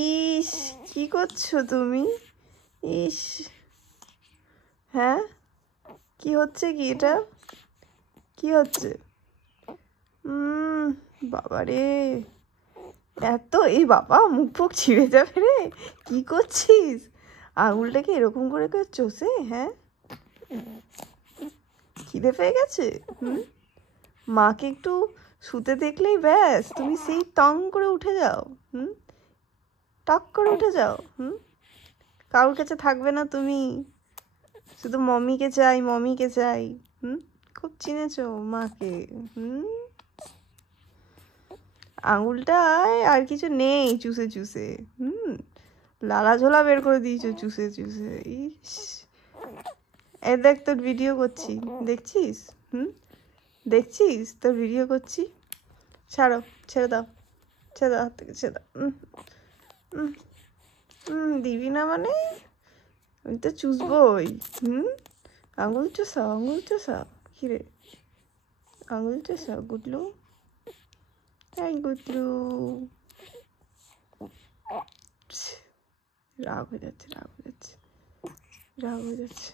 ইস, কি করছো তুমি? ইস, হ্যাঁ, কি হচ্ছে? কি এটা কি হচ্ছে? বাবারে, এত এই বাবা, মুখ ফুক ছিঁড়ে যাবে রে। কি করছিস? আঙুলটাকে এরকম করে চষে? হ্যাঁ, খিদে পেয়ে গেছে? মাকে একটু শুতে দেখলেই ব্যাস তুমি সেই টং করে উঠে যাও। টক করে উঠে যাও। কারোর কাছে থাকবে না তুমি, শুধু মমিকে চাই, মমিকে চাই। খুব চিনেছো মাকে। আঙুলটায় আর কিছু নেই, চুষে চুষে লালা ঝোলা বের করে দিয়েছো চুষে চুষে। ইস, এই দেখ, তোর ভিডিও করছি, দেখছিস? দেখছিস তোর ভিডিও করছি? ছাড়ো, ছেড়ে দাও, ছেড়ে দাও, হাত থেকে ছেড়ে দাও। দিবি না মানে? আমি তো চুষবই। আঙুল চুষাও, আঙুল চুষাও। কিরে, আঙুল চুষাও গুডলু, এই গুডলু। রাগ হয়ে যাচ্ছে, রাগ হয়ে যাচ্ছে, রাগ হয়ে যাচ্ছে।